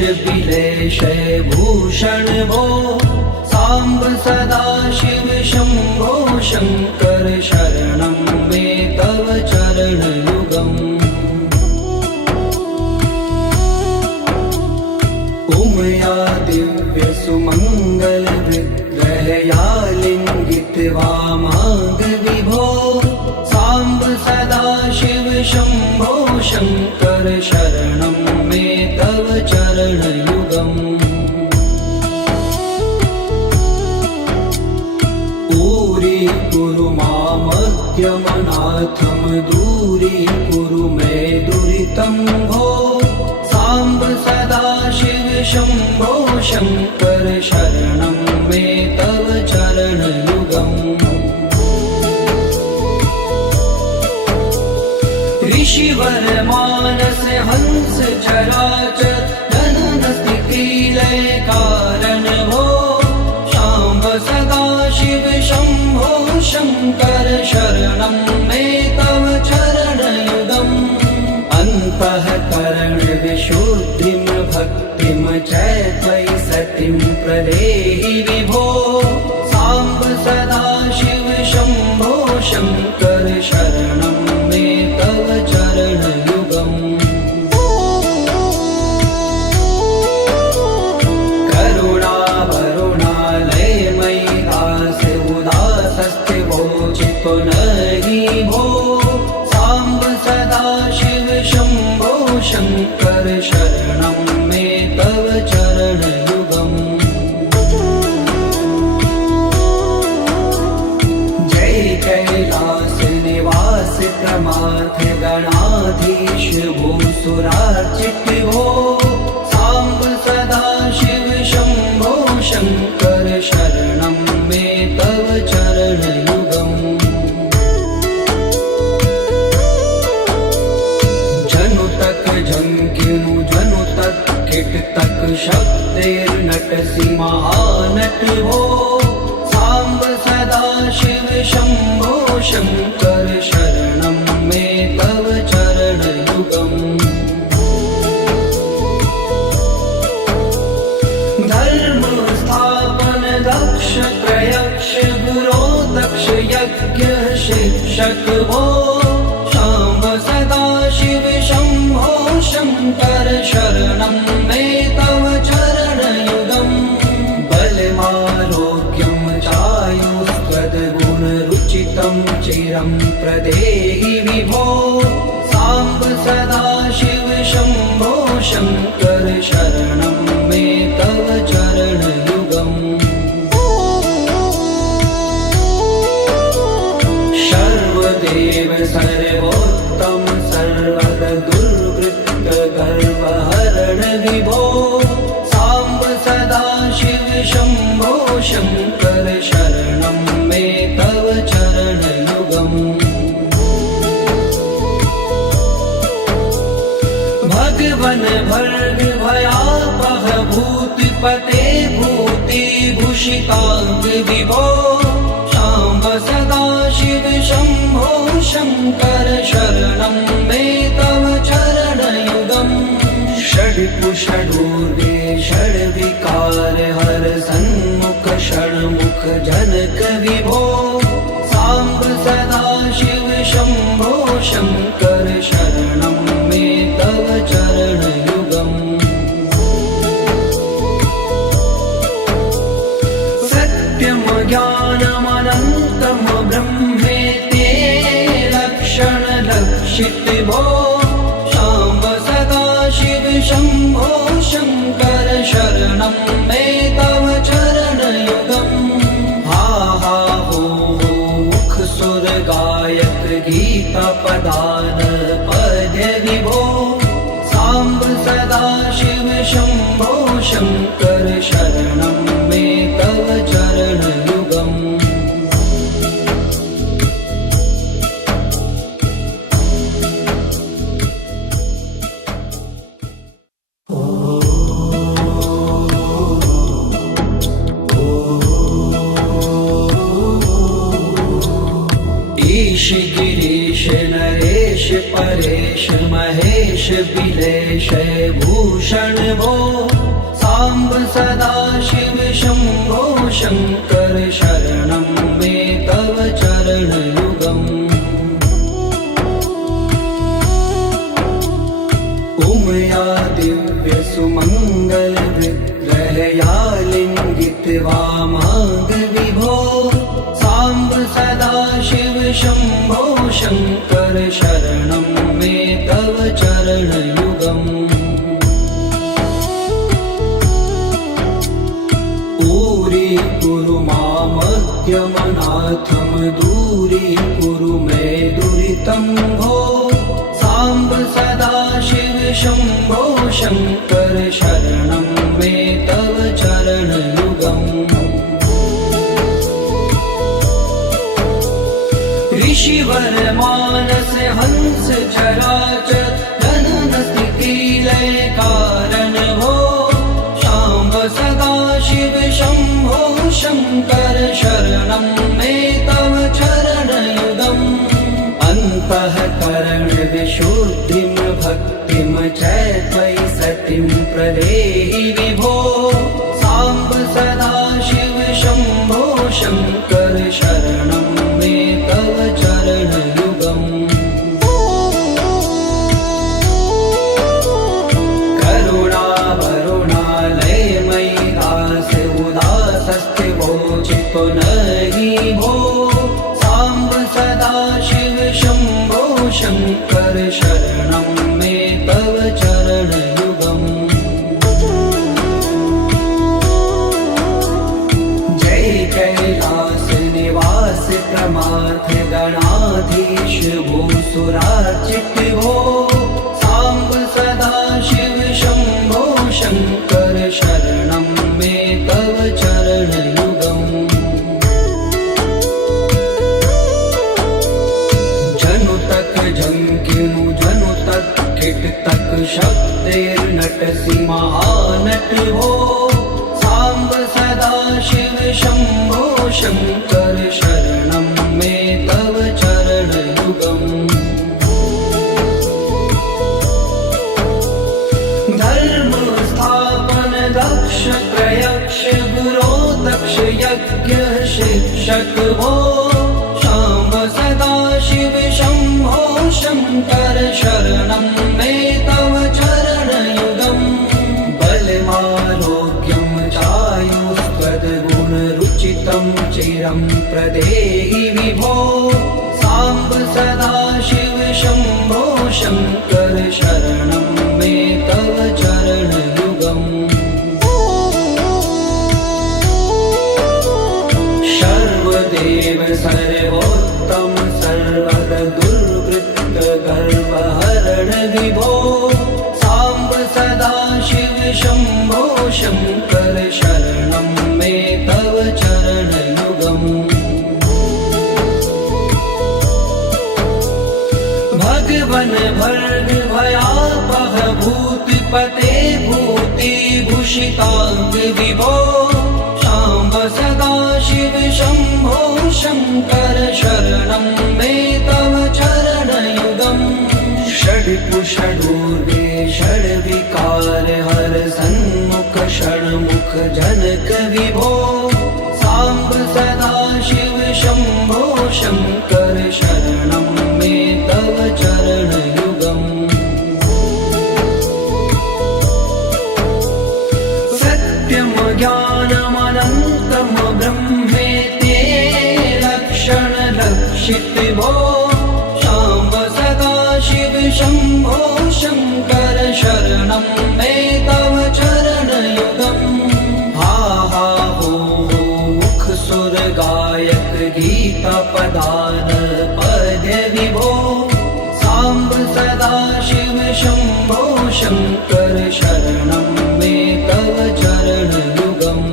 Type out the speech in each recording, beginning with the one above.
विलेशय भूषण भो साम्ब सदा शिव शम्भो शङ्कर शरणं मे तव चरणयुगम् उमया दिव्य सुमङ्गल विग्रहया लिङ्गित वामाङ्ग विभो साम्ब सदा शिव शम्भो शङ्कर शरणं मे तव चरणयुगम् दूरीकुरु मामद्यमनाथं दूरीकुरु मे दुरितं भो साम्ब सदा शिव शम्भो शङ्कर शरणं मे तव चरणयुगम् ऋषिवर मानस हंस चराचर जनन स्थिति लय कारण भो शाम्ब सदा शिव शम्भो शङ्कर शरणं मे तव चरणयुगम् अन्तःकरण विशुद्धिं भक्तिं च त्वयि सतिं प्रदेहि विभो साम्ब सदा शिव शम्भो शङ्कर शरणं मे तव चरणयुगम् पुनरि भो साम्ब सदा शिव शम्भो शङ्कर शरणं मे तव चरणयुगम् जय कैलास निवास प्रमाथ गणाधीश भूसुरार्चित भो साम्ब सदा शिव शम्भो शङ्कर शरणं मे तव चरणयुगम् झंकिनु जनु तक किट तक शब्देर्नटसि महानट भो साम्ब सदा शिव शम्भो शङ्कर शरणं मे तव चरणयुगम् धर्म स्थापन दक्ष प्रयक्ष गुरो दक्ष यज्ञ शिक्षक भो शाम्ब सदा शिव शम्भो शङ्कर शरणं मे तव चरणयुगम् बलमारोग्यं चायुस्त्वद्गुणरुचितं चिरं प्रदेहि विभो साम्ब सदा शिव शम्भो शङ्कर शरणं मे तव चरणयुगम् सर्वदेव सर्वोत्तम सर्वद दुर्वृत्त गर्वहरण विभो साम्ब सदा शिव शम्भो शङ्कर शरणं मे तव चरणयुगम् भगवन भर्ग भयापह भूतिपते भूतिभूषिताङ्ग विभो साम्ब सदा शिव शम्भो शङ्कर शरणं मे तव चरणयुगम् षड्पुषडूर्वे षड्विकार हर सन्मुख षण्मुख जनक विभो साम्ब सदा शिव शम्भो शङ्कर शरणं मे तव चरणयुगम् सत्यं ज्ञानमनन्तं ब्रह्मेते लक्षण लक्षित भो साम्ब सदा शिव शम्भो शङ्कर शरणं मे तव चरणयुगम् हा हा हो मुख सुर गायक गीता पदान पद्य विभो साम्ब सदा शिव शम्भो शङ्कर शरणं मे तव चरणयुगम् विलेशय भूषण भो साम्ब सदाशिव शम्भो शङ्कर शरणं मे तव चरणयुगम् उमया दिव्य सुमङ्गल विग्रहया लिङ्गित्वा माग विभो साम्ब सदाशिव शम्भो शङ्कर शरणं मे तव चरणयुगम् दूरी मामद्यमनाथं दूरीकुरु मे दुरितं भो साम्ब सदाशिव शम्भो शङ्कर शरणं मे तव चरणयुगम् ऋषिवर मानस हंस चराचर जनन स्थिति लय कारण भो शाम्ब सदाशिव शम्भो शङ्कर शरणं मे तव चरणयुगम् अन्तःकरण विशुद्धिं भक्तिं च त्वयि सतिं प्रदेहि विभो साम्ब सदाशिव शम्भो शङ्कर शरणं मे तव चरणयुगम् चितो नहि भो साम्ब सदाशिव शम्भो शङ्कर शरणं मे तव चरणयुगम् जय कैलास निवास प्रमाथ गणाधीश भूसुरार्चित भो साम्ब सदाशिव शम्भो शङ्कर शरणं मे तव चरणयुगम् जंकिनु जनु तक किट तक शब्देर्नटसि महानट हो साम्ब सदाशिव शम्भो शङ्कर शरणं मे तव चरणयुगम् धर्म स्थापन दक्ष प्रयक्ष गुरो दक्ष यज्ञ शिक्षक हो शाम्ब सदाशिव शम्भो शङ्कर शरणं मे तव चरणयुगम् बलमारोग्यं चायुस्त्वद्गुणरुचितं चिरं प्रदेहि विभो साम्ब सदाशिव शम्भो शङ्कर शरणं मे तव चरणयुगम् सर्वदेव सर्वोत्तम सर्वद दुर्वृत्त गर्वहरण विभो साम्ब सदाशिव शम्भो शङ्कर शरणं मे तव चरणयुगम् भगवन भर्ग भयापह भूतिपते भूतिभूषिताङ्ग विभो साम्ब सदाशिव शम्भो शङ्कर शरणं मे तव चरणयुगम् षड्कुषडूर्वे षड्विकार हर सन्मुख षण्मुख जनक विभो साम्ब सदाशिव शम्भो शङ्कर शरणं मे तव चरणयुगम् सत्यं ज्ञानमनन्तं ब्रह्मेते लक्षणलक्षित भो शाम्ब सदाशिव शम्भो शङ्कर शरणं मे तव चरणयुगम् हा हा हो मुख सुर गायक गीता पदान पद्य विभो साम्ब सदाशिव शम्भो शङ्कर शरणं मे तव चरणयुगम्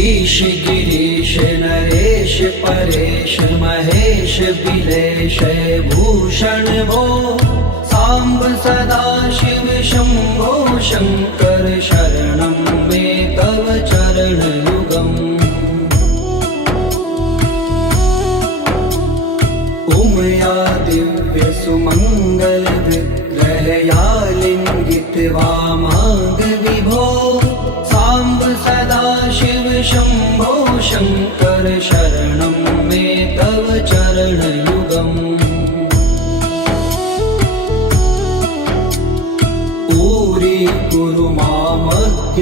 ईश गिरीश नरेश परेश महेश बिलेश भूषण भो सांब सदा शिव शंभो शंकर शरणं मे तव चरणयुगम् उमया दिव्य सुमंगल विग्रहया लिंगित वामांग विभो सांब सदा शिव शंभो शंकर शरणं मे तव चरणयुगम् कुरु मामद्यमनाथं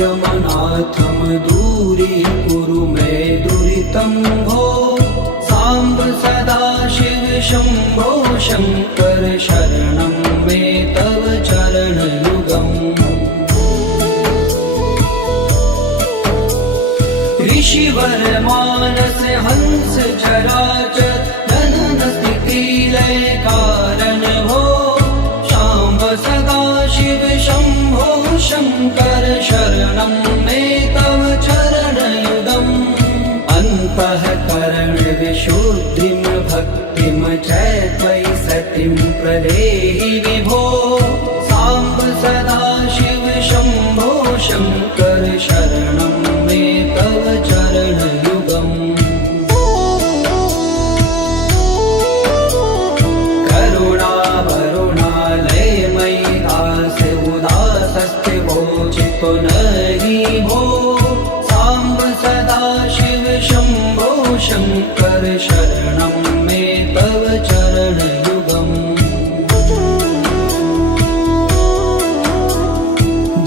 दूरीकुरु मे दुरितं भो सांब सदा शिव शंभो शंकर शरणं मे तव चरणयुगम् ऋषिवर मानस हंस चराचर जनन स्थिति लय कारण भो शाम्ब सदा शिव शंभो शंकर शरणं मे तव चरणयुगम् अन्तःकरण विशुद्धिं भक्तिं च त्वयि सतिं प्रदेहि विभो सांब सदा शिव शंभो शंकर शरणं मे तव चरणयुगम् चितो नहि भो सांब सदा शिव शंभो शंकर शरणं मे तव चरणयुगम्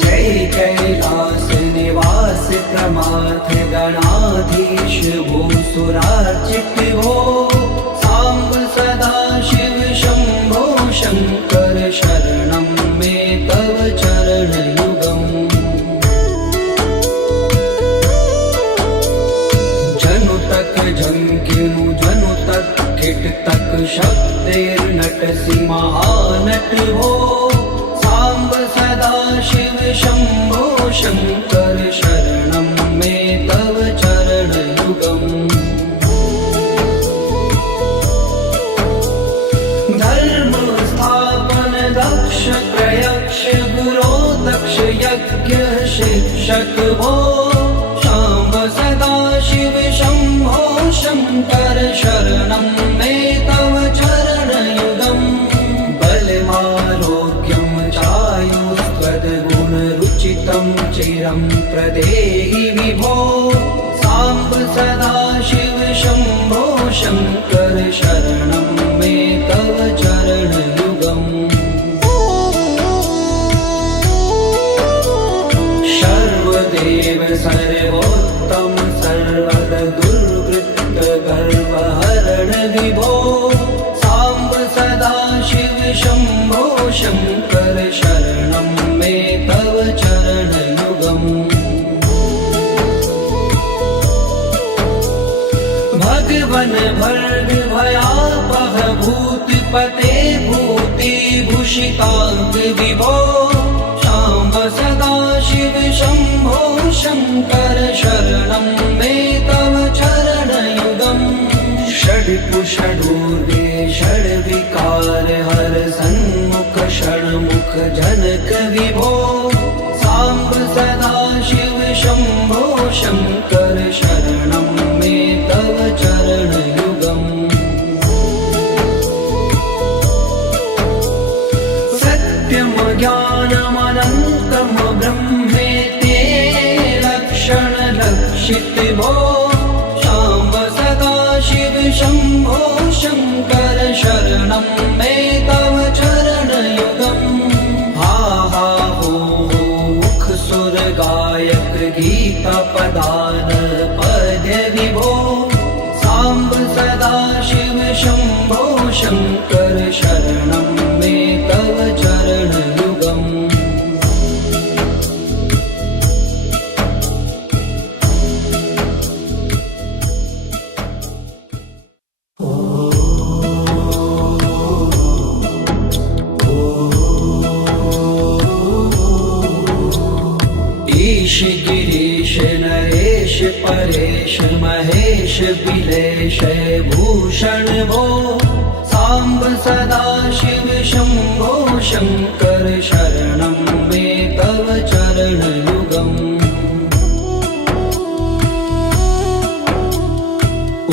जय कैलास निवास प्रमाथ गणाधीश भूसुरार्चित भो सांब सदा शिव शंभो शंकर शरणं मे तव चरणयुगम् जनु तक झंकिनु जनु तक किट तक शब्देर्नटसि महानट हो सांब सदा शिव शंभो शंकर शरणं मे तव चरणयुगम् धर्म स्थापन दक्ष प्रयक्ष गुरो दक्ष यज्ञ शिक्षक भो शाम्ब सदा शिव शंभो शंकर शरणं मे तव चरणयुगम् बलमारोग्यं चायुस्त्वद्गुणरुचितं चिरं प्रदेहि विभो सांब सदा शिव शंभो शंकर शरणं मे तव चरणयुगम् सर्वदेव सर्वोत्तम सर्वद दुर्वृत्त गर्वहरण विभो सांब सदा शिव शंभो शंकर शरणं मे तव चरणयुगम् भगवन भर्ग भयापह भूतपते भूतिभूषितांग विभो शाम्ब सदा शिव शंभो शंकर शरणं मे तव चरणयुगम् षड्कुषडूर्वे षड्विकार हर सन्मुख षण्मुख जनक विभो सांब सदा शिव शंभो शंकर शरणं मे तव चरणयुगम् सत्यं ज्ञानमनन्तं ब्रह्मेति लक्षण लक्षित भो शाम्ब सदा शिव शंभो शंकर शरणं मे तव चरणयुगम् हा हा हो मुख सुर गायक गीता पदान पद्य विभो सांब सदा शिव शंभो शंकर शरणं मे तव चरणयुगम् गिरीश नरेश परेश महेश बिलेश भूषण भो सांब सदा शिव शंभो शंकर शरणं मे तव चरणयुगम्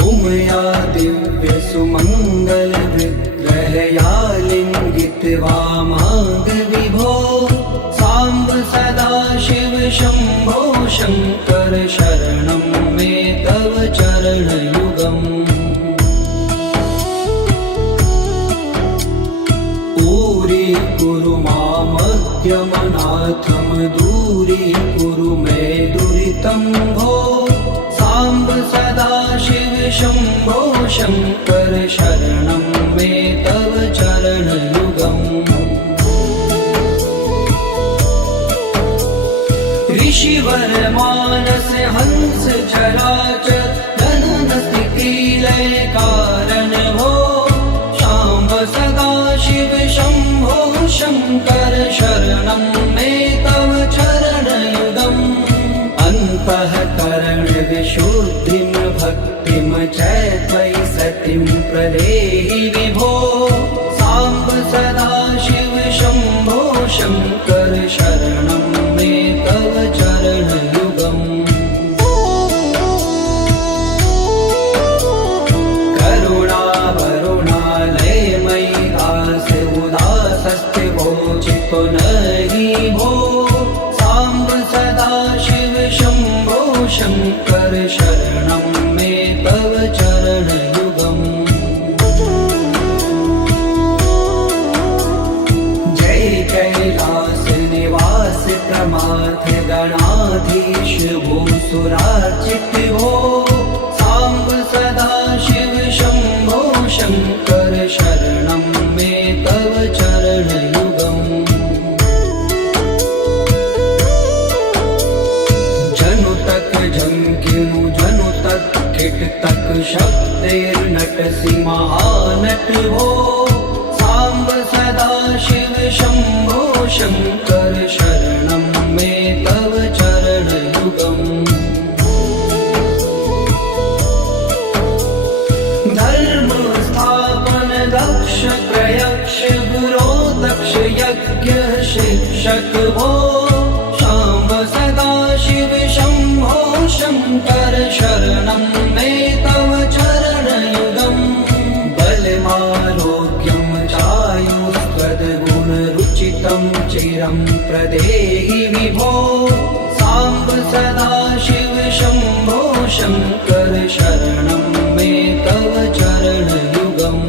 उमया दिव्य सुमंगल विग्रहया लिंगित वामांग विभो सांब सदा शिव शंभो शंकर शरणं मे तव चरणयुगम् कुरु मामद्यमनाथं दूरीकुरु मे दुरितं भो सांब सदा शिव शंभो शंकर शरणं मे तव चरणयुगम् ऋषिवर मानस हंस चराचर जनन स्थिति लय कारण भो सांब सदा शिव शंभो शंकर शरणं मे तव चरणयुगम् अन्तःकरण विशुद्धिं भक्तिं च त्वयि सतिं प्रदेहि विभो सांब सदा शिव शंभो शंकर शरणं मे तव चरणयुगम् नहि भो सांब सदा शिव शंभो शंकर शरणं मे तव चरणयुगम् जय कैलास निवास प्रमाथ गणाधीश भूसुरार्चित भो सांब सदा शिव शंभो शंकर शरणं मे तव चरणयुगम् झंकिनु जनु तक किट तक शब्दैर्नटसि महानट भो सांब सदा शिव शंभो शंकर शरणं मे तव चरणयुगम् धर्म स्थापन दक्ष प्रयक्ष गुरो दक्ष यज्ञ शिक्षक भो सांब सदा शिव शंभो शंकर शरणं मे तव चरणयुगम् बलमारोग्यं चायुस्त्वद्गुणरुचितं चिरं प्रदेहि विभो सांब सदा शिव शंभो शंकर शरणं मे तव चरणयुगम्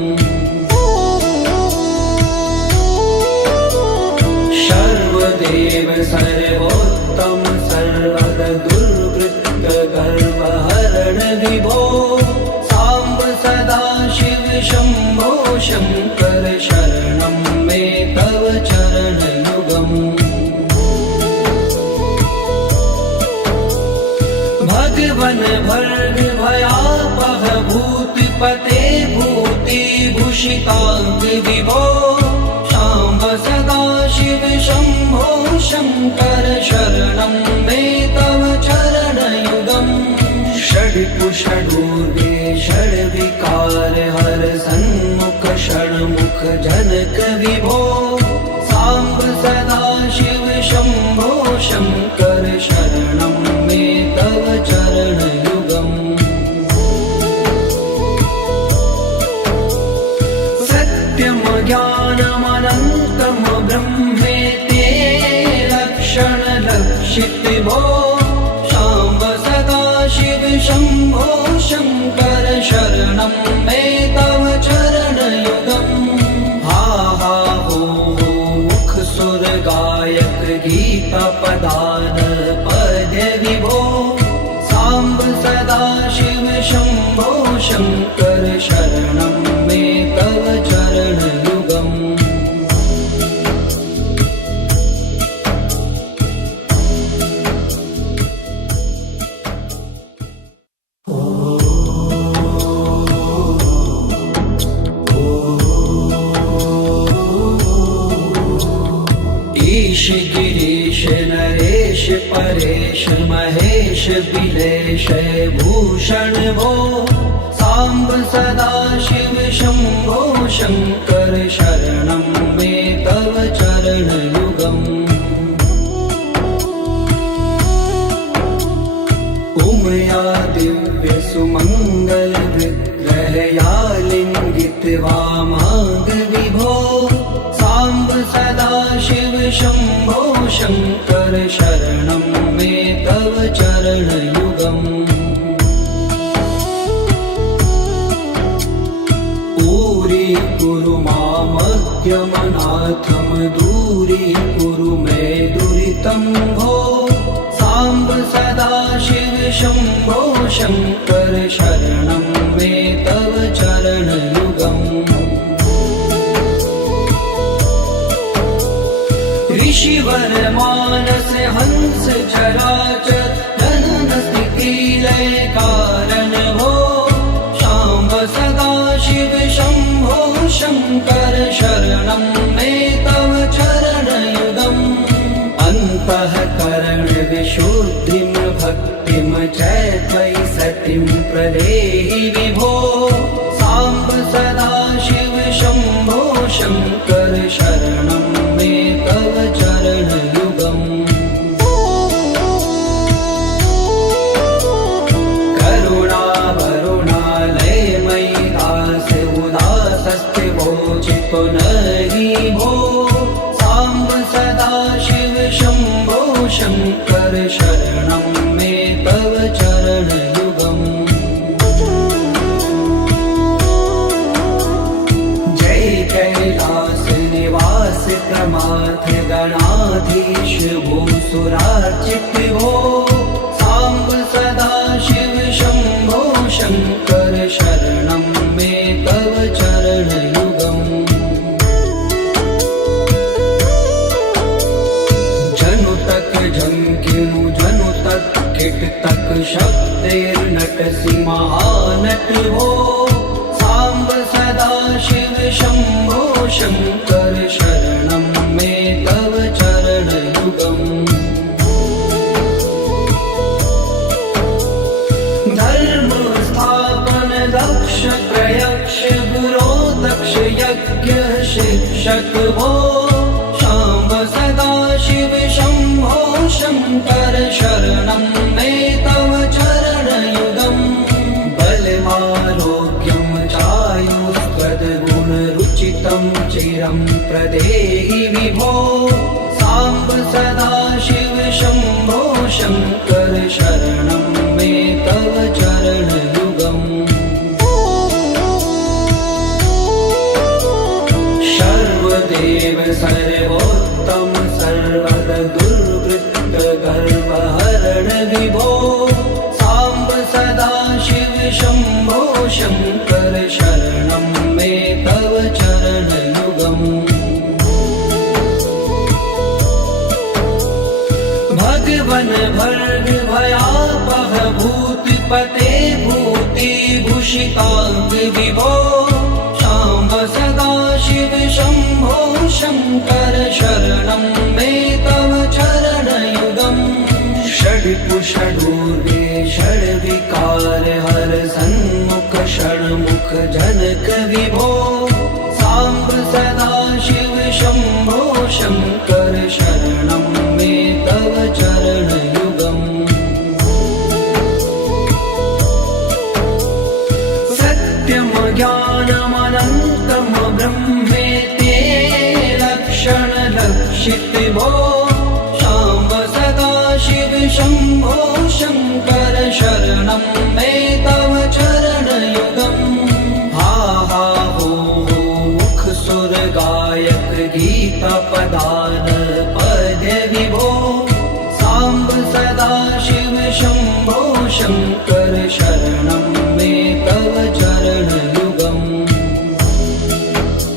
सर्वदेव सर्वोत्तम सर्वद दुर्वृत्त गर्वहरण विभो सांब सदा शिव शंभो शंकर शरणं मे तव चरणयुगम् भगवन भर्ग भयापह भूतिपते भूतिभूषितांग विभो सांब सदा शिव शंभो शंकर शरणं मे तव चरणयुगम् षड्कुषडूर्वे षड्विकार हर सन्मुख षण्मुख जनक विभो सांब सदा शिव शंभो शंकर शरणं मे तव चरणयुगम् सत्यम ज्ञानमनन्तं ब्रह्मेते लक्षण लक्षित भो सांब सदा शिव शंभो शंकर शरणं मे तव चरणयुगम् हा हा हो मुख सुर गायक गीता पदान पद्य विभो सांब सदा शिव शंभो शंकर शरणं मे तव चरणयुगम् महेश बिलेश भूषण भो सांब सदा शिव शंभो शंकर शरणं मे तव चरण युगम् उमया दिव्य सुमंगल विग्रहया लिंगित वामांग विभो सांब सदा शिव शंभो शंकर शरणं मे तव चरण युगम् कुरु मामज्ञमनाथं दूरी कुरु मे दुरितं भो सांब सदा शिव शंभो शंकर शरणं मे तव चरण युगम् ऋषिवर मानस हंस चराचर जनन स्थिति लय कारण भो सांब सदा शिव शंभो शंकर शरणं मे तव चरण युगम् अन्तःकरण विशुद्धिं भक्तिं च त्वयि सतिं प्रदेहि विभो सांब सदा शिव शंभो शंकर शरणं मे तव चरण युगम् चितो नहि भो सांब सदा शिव शंभो शंकर शरणं मे तव चरण युगम् जय कैलास निवास प्रमाथ गणाधीश भूसुरार्चित भो सांब सदा शिव शंभो शंकर शरणं मे तव चरण युगम् जनु तक झंकिनु जनु तक किट तक शब्देर्नटसि महानट हो सांब सदा शिव शंभो शंकर शरणं मे तव चरण युगम् धर्म स्थापन दक्ष प्रयक्ष गुरो दक्ष यज्ञ शिक्षक भो सांब सदा शिव शंभो शंकर शरणं मे तव चरण युगम् बलमारोग्यं चायुष्पदगुण रुचितं चिरं प्रदेहि विभो सांब सदा शिव शंभो शंकर शरणं मे तव चरण युगम् सर्वदेव सर्वोत्तम सर्वद दुर्वृत्त गर्वहरण विभो सांब सदा शिव शंभो शंकर शरणं मे तव चरण युगम् भगवन भर्ग भयापह भूतिपते भूति भूषितांग विभो सांब सदा शिव शंभो शंकर शरणं मे तव चरण युगम् षड्पुषडूर्वे षड्विकार हर सन्मुख षण्मुख जनक विभो सांब सदा शिव शंभो शंकर शरणं मे तव चरण युगम् सत्यम ज्ञानमनन्तम ब्रह्मेते लक्षण लक्षित